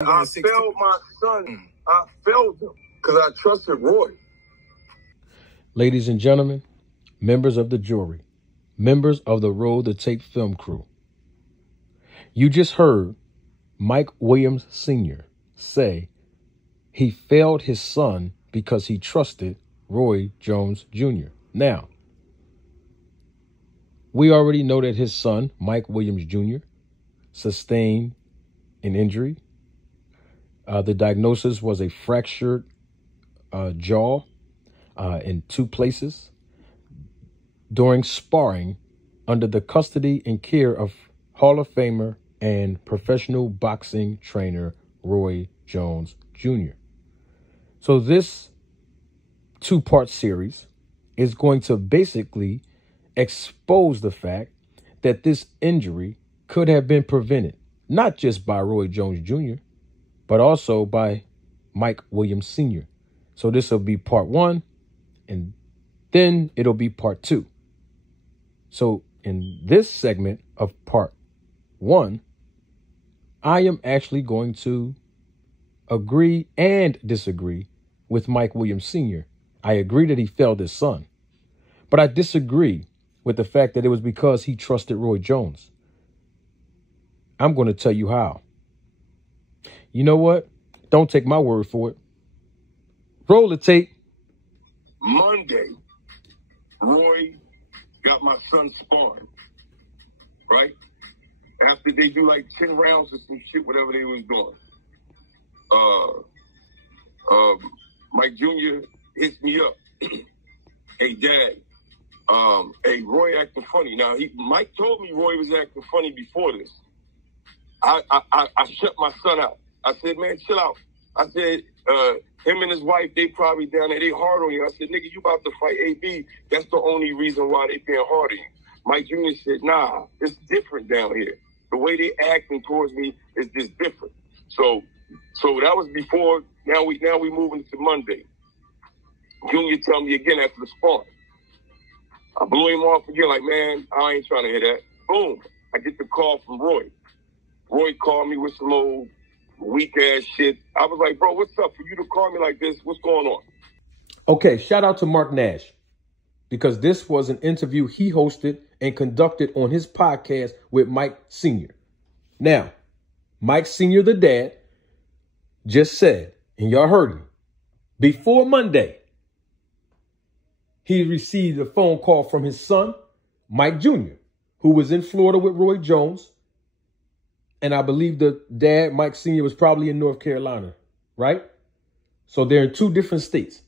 I failed my son. I failed him because I trusted Roy. Ladies and gentlemen, members of the jury, members of the Roll the Tape film crew, you just heard Mike Williams Sr. say he failed his son because he trusted Roy Jones Jr. Now, we already know that his son, Mike Williams Jr., sustained an injury. The diagnosis was a fractured jaw in 2 places during sparring under the custody and care of Hall of Famer and professional boxing trainer Roy Jones Jr. So this 2-part series is going to basically expose the fact that this injury could have been prevented, not just by Roy Jones Jr., but also by Mike Williams Sr. So this will be part 1, and then it'll be part 2. So in this segment of part 1, I am actually going to agree and disagree with Mike Williams Sr. I agree that he failed his son, but I disagree with the fact that it was because he trusted Roy Jones. I'm going to tell you how. You know what? Don't take my word for it. Roll the tape. Monday, Roy got my son sparring, right? After they do like 10 rounds or some shit, whatever they was doing. Mike Jr. hits me up. Hey, Dad, hey, Roy acting funny. Now, Mike told me Roy was acting funny before this. I shut my son out. I said, man, chill out. I said, him and his wife, they probably down there, they hard on you. I said, nigga, you about to fight AB. That's the only reason why they being hard on you. Mike Jr. said, nah, it's different down here. The way they acting towards me is just different. So that was before. Now we moving to Monday. Junior tell me again after the sparring. I blew him off again, like, man, I ain't trying to hear that. Boom. I get the call from Roy. Roy called me with some old weak-ass shit. I was like, bro, what's up? For you to call me like this, what's going on? Okay, shout out to Mark Nash, because this was an interview he hosted and conducted on his podcast with Mike Sr. Now, Mike Sr., the dad, just said, and y'all heard him, before Monday, he received a phone call from his son, Mike Jr., who was in Florida with Roy Jones. And I believe the dad, Mike Sr., was probably in North Carolina, right? So they're in 2 different states.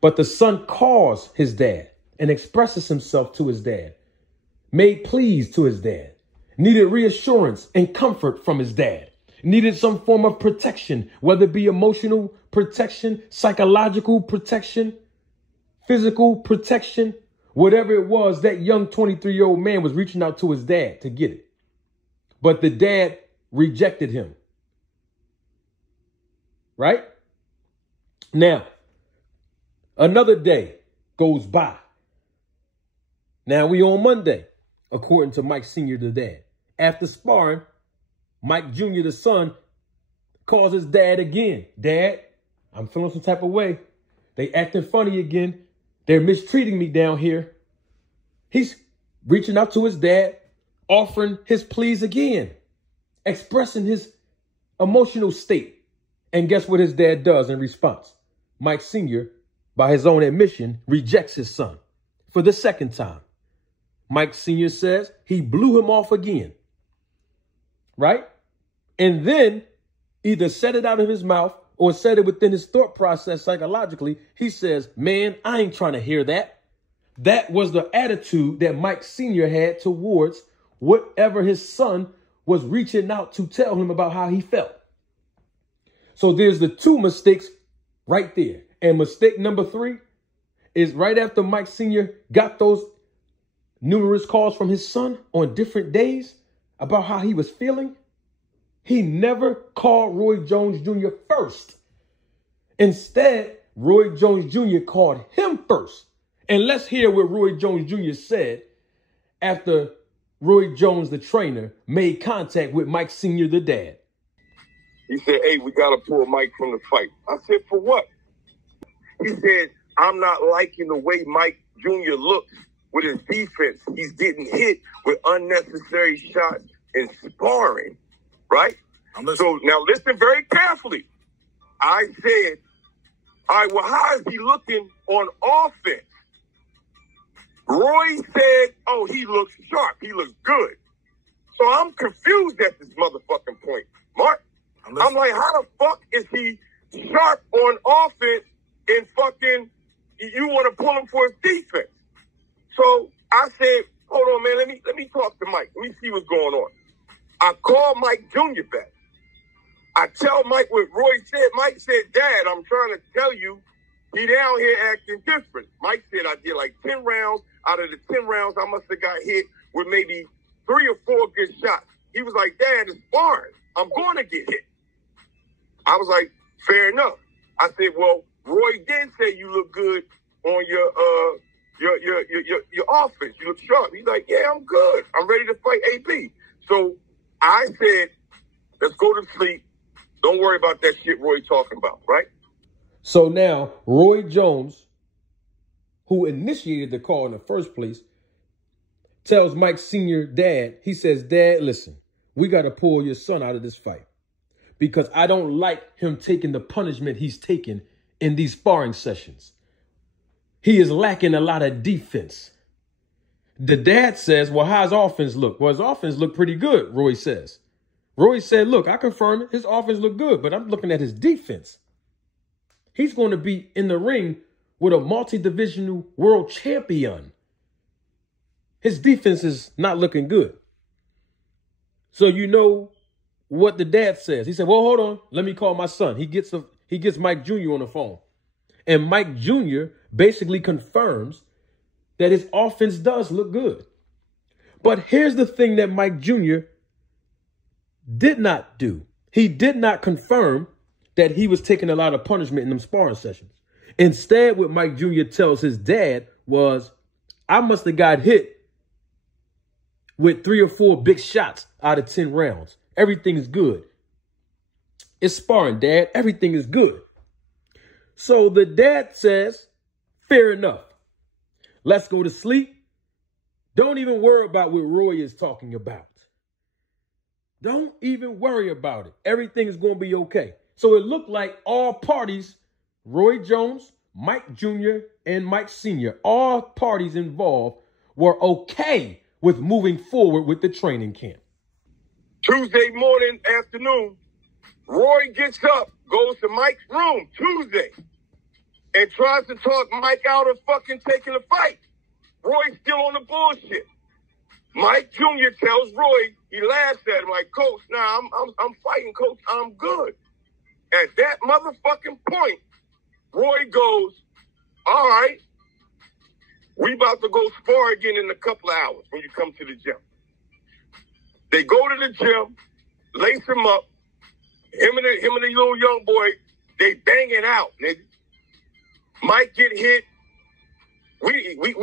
But the son calls his dad and expresses himself to his dad, made pleas to his dad, needed reassurance and comfort from his dad, needed some form of protection, whether it be emotional protection, psychological protection, physical protection, whatever it was, that young 23-year-old man was reaching out to his dad to get it. But the dad rejected him. Right? Now, another day goes by. Now we on Monday, according to Mike Sr., the dad. After sparring, Mike Jr., the son, calls his dad again. Dad, I'm feeling some type of way. They acting funny again. They're mistreating me down here. He's reaching out to his dad, offering his pleas again, expressing his emotional state. And guess what his dad does in response? Mike Sr., by his own admission, rejects his son for the second time. Mike Sr. says he blew him off again. Right? And then either said it out of his mouth or said it within his thought process psychologically. He says, man, I ain't trying to hear that. That was the attitude that Mike Sr. had towards whatever his son was reaching out to tell him about how he felt. So there's the 2 mistakes right there. And mistake number 3 is right after Mike Sr. got those numerous calls from his son on different days about how he was feeling, he never called Roy Jones Jr. first. Instead, Roy Jones Jr. called him first. And let's hear what Roy Jones Jr. said after Roy Jones, the trainer, made contact with Mike Sr., the dad. He said, hey, we got to pull Mike from the fight. I said, for what? He said, I'm not liking the way Mike Jr. looks with his defense. He's getting hit with unnecessary shots in sparring, right? So now listen very carefully. I said, all right, well, how is he looking on offense? Roy said, oh, he looks sharp. He looks good. So I'm confused at this motherfucking point, Mark. I'm like, how the fuck is he sharp on offense and fucking you want to pull him for his defense? So I said, hold on, man, let me talk to Mike. Let me see what's going on. I call Mike Jr. back. I tell Mike what Roy said. Mike said, Dad, I'm trying to tell you, he down here acting different. Mike said I did like 10 rounds. Out of the 10 rounds, I must have got hit with maybe 3 or 4 good shots. He was like, Dad, it's sparring. I'm going to get hit. I was like, fair enough. I said, well, Roy did say you look good on your offense. You look sharp. He's like, yeah, I'm good. I'm ready to fight AP. So I said, let's go to sleep. Don't worry about that shit Roy talking about, right? So now Roy Jones, who initiated the call in the first place, tells Mike's senior dad, he says, Dad, listen, we got to pull your son out of this fight because I don't like him taking the punishment he's taking in these sparring sessions. He is lacking a lot of defense. The dad says, well, how's offense look? Well, his offense looked pretty good, Roy says. Roy said, look, I confirm it. His offense looked good, but I'm looking at his defense. He's going to be in the ring with a multi-divisional world champion. His defense is not looking good. So you know what the dad says. He said, well, hold on. Let me call my son. He gets Mike Jr. on the phone. And Mike Jr. basically confirms that his offense does look good. But here's the thing that Mike Jr. did not do. He did not confirm that he was taking a lot of punishment in them sparring sessions. Instead, what Mike Jr. tells his dad was, I must have got hit with 3 or 4 big shots out of 10 rounds. Everything is good. It's sparring, Dad. Everything is good. So the dad says, fair enough. Let's go to sleep. Don't even worry about what Roy is talking about. Don't even worry about it. Everything is going to be okay. So it looked like all parties, Roy Jones, Mike Jr., and Mike Sr., all parties involved were okay with moving forward with the training camp. Tuesday morning, afternoon, Roy gets up, goes to Mike's room Tuesday, and tries to talk Mike out of fucking taking the fight. Roy's still on the bullshit. Mike Jr. tells Roy, he laughs at him like, Coach, nah, I'm fighting, Coach. I'm good. At that motherfucking point, Roy goes, all right, we about to go spar again in a couple of hours when you come to the gym. They go to the gym, lace him up. Him and the little young boy, they bang it out, nigga. Mike get hit. We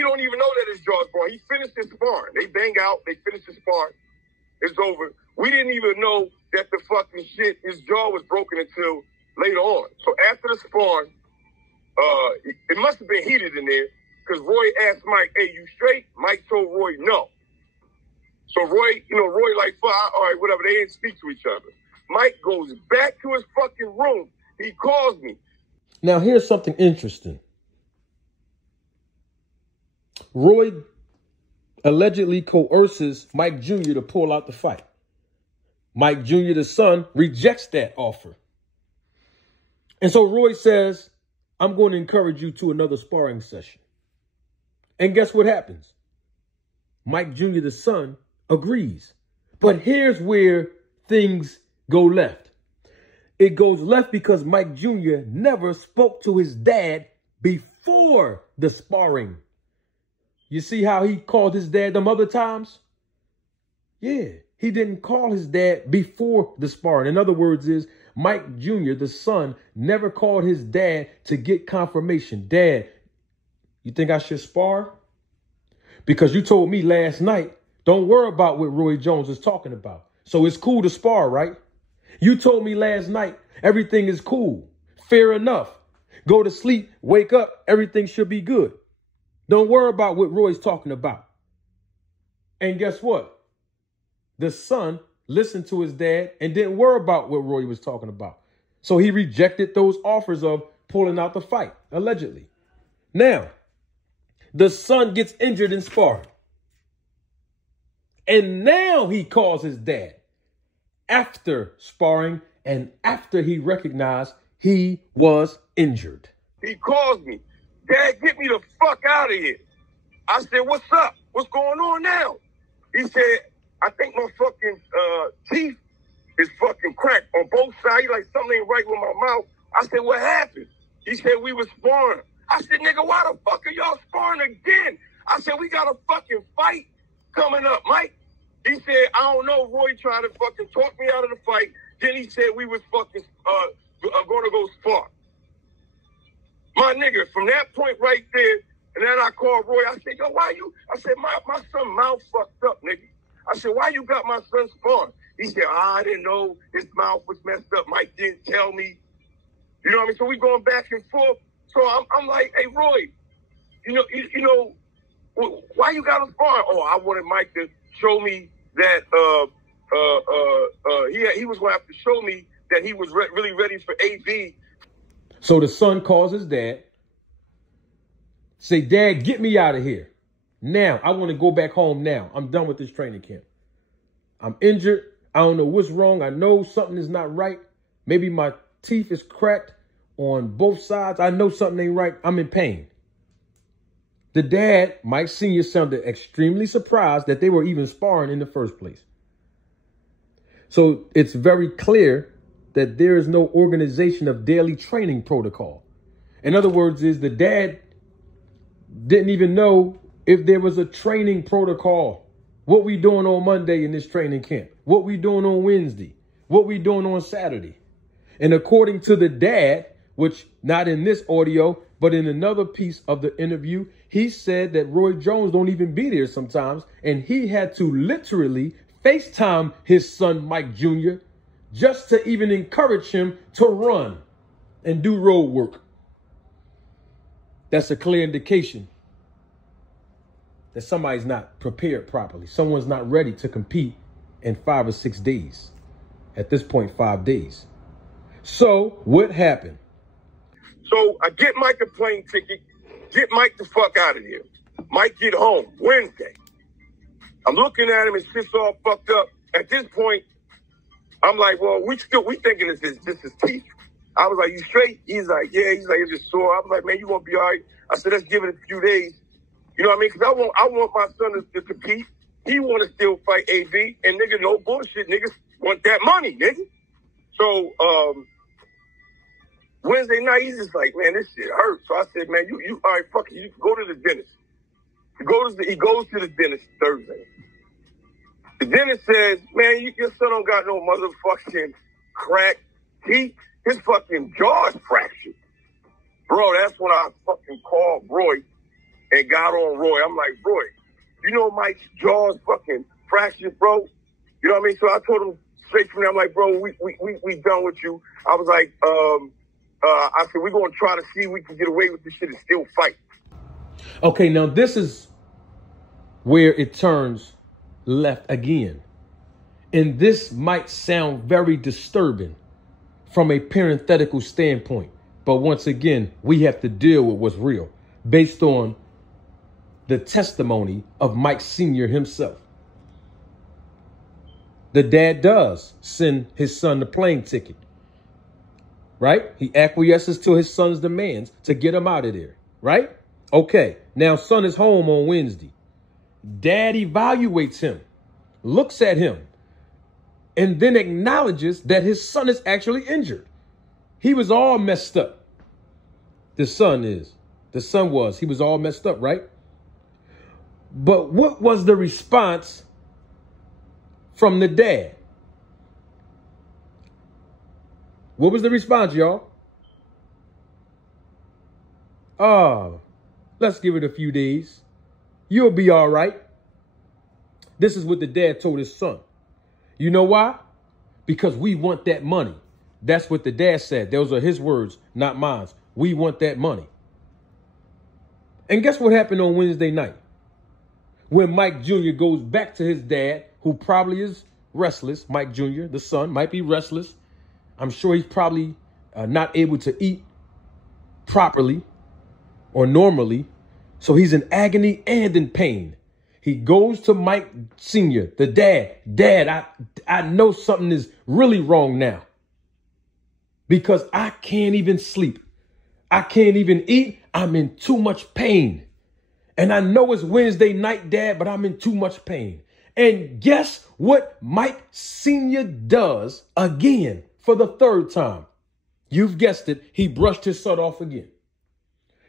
don't even know that his jaw's broken. He finished his sparring. They bang out. They finish his sparring. It's over. We didn't even know that the fucking shit, his jaw was broken until later on. So after the sparring, it must have been heated in there because Roy asked Mike, hey, you straight? Mike told Roy, no. So Roy like, all right, whatever. They didn't speak to each other. Mike goes back to his fucking room. He calls me. Now, here's something interesting. Roy allegedly coerces Mike Jr. to pull out the fight. Mike Jr., the son, rejects that offer. And so Roy says, I'm going to encourage you to another sparring session. And guess what happens? Mike Jr., the son, agrees. But here's where things go left. It goes left because Mike Jr. never spoke to his dad before the sparring. You see how he called his dad them other times? Yeah, he didn't call his dad before the sparring. In other words, Mike Jr., the son, never called his dad to get confirmation. Dad, you think I should spar? Because you told me last night, don't worry about what Roy Jones is talking about. So it's cool to spar, right? You told me last night everything is cool. Fair enough. Go to sleep, wake up, everything should be good. Don't worry about what Roy's talking about. And guess what? The son listened to his dad and didn't worry about what Roy was talking about. So he rejected those offers of pulling out the fight, allegedly. Now, the son gets injured in sparring. And now he calls his dad after sparring and after he recognized he was injured. He calls me, Dad, get me the fuck out of here. I said, what's up? What's going on now? He said, I think my fucking teeth is fucking cracked on both sides. Like something ain't right with my mouth. I said, what happened? He said, we was sparring. I said, nigga, why the fuck are y'all sparring again? I said, we got a fucking fight coming up, Mike. He said, I don't know. Roy tried to fucking talk me out of the fight. Then he said we was fucking going to go spar. My nigga, from that point right there, and then I called Roy. I said, yo, why you? I said, my son mouth fucked up, nigga. I said, why you got my son sparring? He said, I didn't know his mouth was messed up. Mike didn't tell me. You know what I mean? So we going back and forth. So I'm like, hey, Roy, you know, why you got him sparring? Oh, I wanted Mike to show me that he was going to have to show me that he was really ready for AV. So the son calls his dad, say, Dad, get me out of here. Now, I want to go back home now. I'm done with this training camp. I'm injured. I don't know what's wrong. I know something is not right. Maybe my teeth is cracked on both sides. I know something ain't right. I'm in pain. The dad, Mike Sr., sounded extremely surprised that they were even sparring in the first place. So it's very clear that there is no organization of daily training protocol. In other words, is the dad didn't even know if there was a training protocol. What we doing on Monday in this training camp? What we doing on Wednesday? What we doing on Saturday? And according to the dad, which not in this audio, but in another piece of the interview, he said that Roy Jones don't even be there sometimes. And he had to literally FaceTime his son, Mike Jr., just to even encourage him to run and do road work. That's a clear indication that somebody's not prepared properly. Someone's not ready to compete in 5 or 6 days. At this point, 5 days. So what happened? So I get Mike a plane ticket, get Mike the fuck out of here. Mike get home Wednesday. I'm looking at him, his shit's all fucked up. At this point, I'm like, well, we thinking this is his teeth. I was like, you straight? He's like, yeah. He's like, it's just sore. I was like, man, you gonna be all right. I said, let's give it a few days. You know what I mean? Because I want my son to compete. He want to still fight AV. And nigga, no bullshit. Niggas want that money, nigga. So Wednesday night, he's just like, man, this shit hurts. So I said, man, you all right, fuck it. You go to the dentist. He goes to the dentist Thursday. The dentist says, man, your son don't got no motherfucking cracked teeth. His fucking jaw's fractured. Bro, that's when I fucking called Roy and got on Roy. I'm like, Roy, you know Mike's jaw's fucking fractured, bro? You know what I mean? So I told him straight from there, I'm like, bro, we done with you. I was like, I said, we're going to try to see if we can get away with this shit and still fight. Okay, now this is where it turns left again. And this might sound very disturbing from a parenthetical standpoint. But once again, we have to deal with what's real based on the testimony of Mike Sr. himself. The dad does send his son the plane ticket, right? He acquiesces to his son's demands to get him out of there, right? Okay, now son is home on Wednesday. Dad evaluates him, looks at him, and then acknowledges that his son is actually injured. He was all messed up. He was all messed up, right? But what was the response from the dad? What was the response, y'all? Let's give it a few days. You'll be all right. This is what the dad told his son. You know why? because we want that money. That's what the dad said. Those are his words, not mine. We want that money. And guess what happened on Wednesday night? When Mike Jr. goes back to his dad, who probably is restless. Mike Jr., the son, might be restless. I'm sure he's probably not able to eat properly or normally. So he's in agony and in pain. He goes to Mike Sr., the dad. Dad, I know something is really wrong now because I can't even sleep. I can't even eat. I'm in too much pain. And I know it's Wednesday night, Dad, but I'm in too much pain. And guess what Mike Sr. does again for the third time? You've guessed it. He brushed his son off again.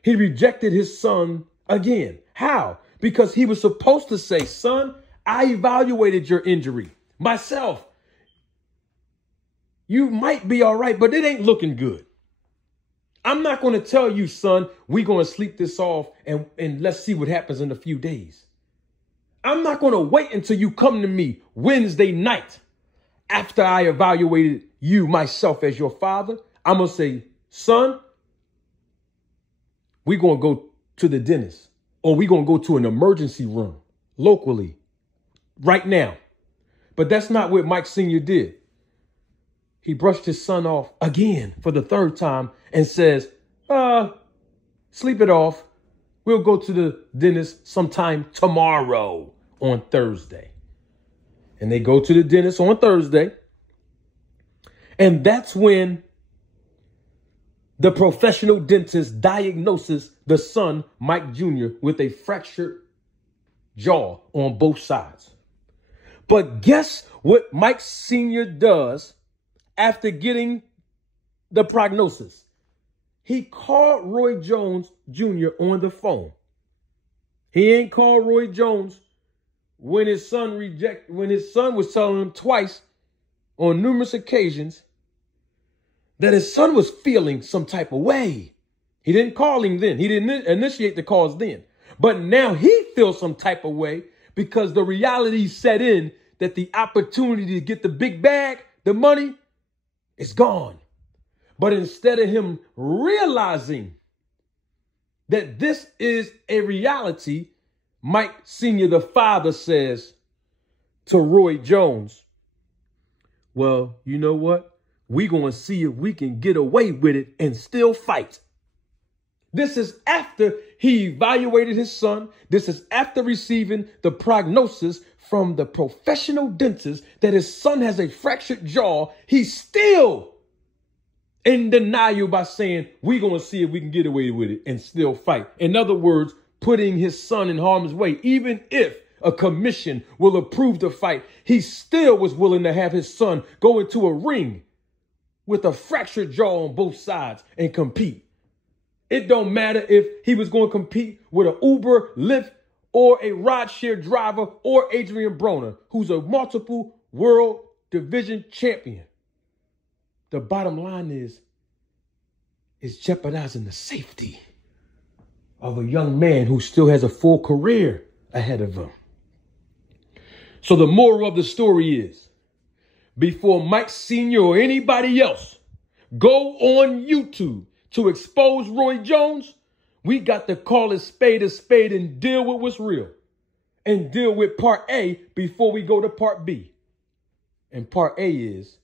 He rejected his son again. How? Because he was supposed to say, son, I evaluated your injury myself. You might be all right, but it ain't looking good. I'm not going to tell you, son, we're going to sleep this off and let's see what happens in a few days. I'm not going to wait until you come to me Wednesday night after I evaluated you myself as your father. I'm going to say, son, we're going to go to the dentist or we're going to go to an emergency room locally right now. But that's not what Mike Sr. did. He brushed his son off again for the third time and says, sleep it off. We'll go to the dentist sometime tomorrow on Thursday. And they go to the dentist on Thursday. And that's when the professional dentist diagnoses the son, Mike Jr., with a fractured jaw on both sides. But guess what Mike Sr. does after getting the prognosis? He called Roy Jones Jr. on the phone. He ain't called Roy Jones when his son was telling him twice on numerous occasions that his son was feeling some type of way. He didn't call him then. He didn't initiate the calls then. But now he feels some type of way because the reality set in that the opportunity to get the big bag, the money, is gone. But instead of him realizing that this is a reality, Mike Sr., the father, says to Roy Jones, well, you know what? We're going to see if we can get away with it and still fight. This is after he evaluated his son. This is after receiving the prognosis from the professional dentist that his son has a fractured jaw. He's still in denial by saying, we're going to see if we can get away with it and still fight. In other words, putting his son in harm's way. Even if a commission will approve the fight, he still was willing to have his son go into a ring with a fractured jaw on both sides and compete. It don't matter if he was going to compete with an Uber, Lyft, or a rideshare driver, or Adrian Broner, who's a multiple world division champion. The bottom line is jeopardizing the safety of a young man who still has a full career ahead of him. So the moral of the story is, before Mike Sr. or anybody else go on YouTube to expose Roy Jones, we got to call a spade and deal with what's real. And deal with part A before we go to part B. And part A is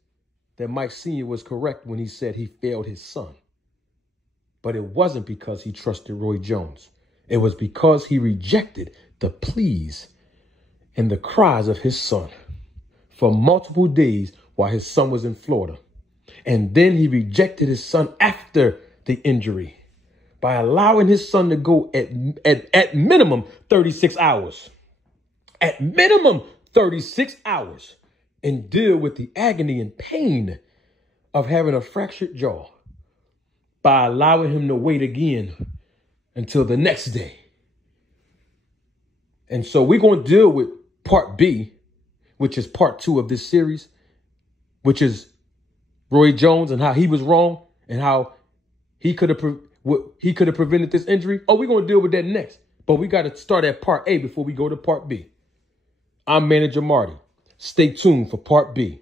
that Mike Sr. was correct when he said he failed his son. But it wasn't because he trusted Roy Jones. It was because he rejected the pleas and the cries of his son for multiple days while his son was in Florida. And then he rejected his son after the injury by allowing his son to go at minimum 36 hours. At minimum 36 hours. And deal with the agony and pain of having a fractured jaw by allowing him to wait again until the next day. And so we're going to deal with part B, which is part 2 of this series, which is Roy Jones and how he was wrong and how he could have prevented this injury. Oh, we're going to deal with that next. But we got to start at part A before we go to part B. I'm Manager Marty. Stay tuned for part B.